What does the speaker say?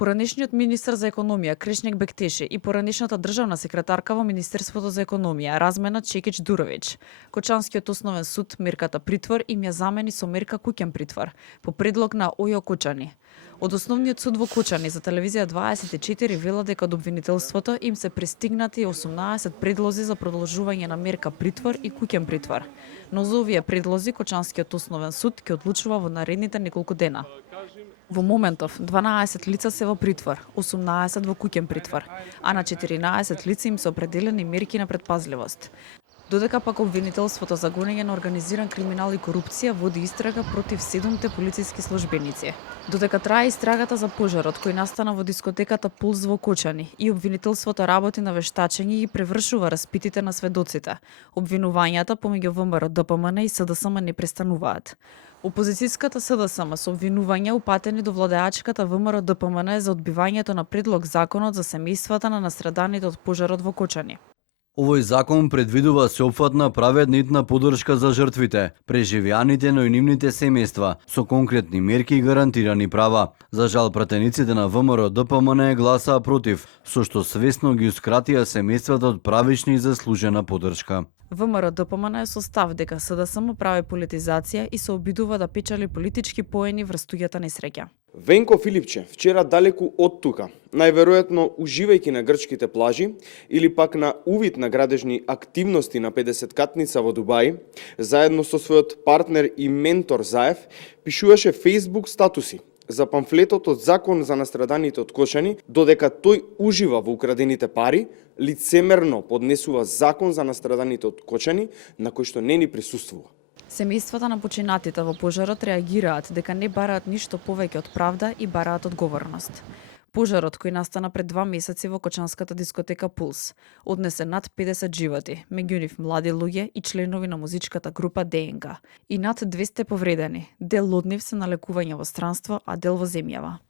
Поранешниот министар за економија Кришник Бектеши и поранешната државна секретарка во Министерството за економија Размена Чекич Дуровиќ. Кочанскиот основен суд мерката притвор им ја замени со мерка куќен притвор по предлог на Ојо Кочани. Од основниот суд во Кочани за телевизија 24 вела дека од обвинителството им се пристигнати 18 предлози за продолжување на мерка притвор и куќен притвор. Но за овие предлози Кочанскиот основен суд ќе одлучува во наредните неколку дена. Во моментов 12 лица се во притвор, 18 во куќен притвор, а на 14 лица им се определени мерки на предпазливост. Додека пак обвинителството за гонење на организиран криминал и корупција води истрага против 7 полициски службеници. Додека трае истрагата за пожарот кој настана во дискотеката Пулс во Кочани и обвинителството работи на вештачење и превршува распитите на сведоците, обвинувањата помеѓу ВМРО ДПМН и СДСМ не престануваат. Опозицијската СДСМ со обвинувања упатени до владеачката ВМРО ДПМН за одбивањето на предлог законот за семејствата на настраданите од пожарот во Кочани. Овој закон предвидува сеопфатна праведна итна поддршка за жртвите, преживеаните, но и нивните семејства, со конкретни мерки и гарантирани права. За жал, пратениците на ВМРО ДПМН гласаа против, со што свесно гиускратија семејствата од правична и заслужена поддршка. ВМРО ДПМН е со став дека СДСМ прави политизација и се обидува да печали политички поени врз туѓата несреќа. Венко Филипче, вчера далеку од тука, најверојатно уживајќи на грчките плажи или пак на увид на градежни активности на 50-катница во Дубај, заедно со својот партнер и ментор Заев, пишуваше Facebook статуси за памфлетот од закон за настраданите од Кочани, додека тој ужива во украдените пари, лицемерно поднесува закон за настраданите од Кочани, на кој што не ни присуствува. Семејствата на починатите во пожарот реагираат дека не бараат ништо повеќе од правда и бараат одговорност. Пожарот кој настана пред 2 месеци во кочанската дискотека Пулс однесе над 50 животи, меѓу нив млади луѓе и членови на музичката група ДНК, и над 200 повредени. Дел од нив се на лекување во странство, а дел во земјава.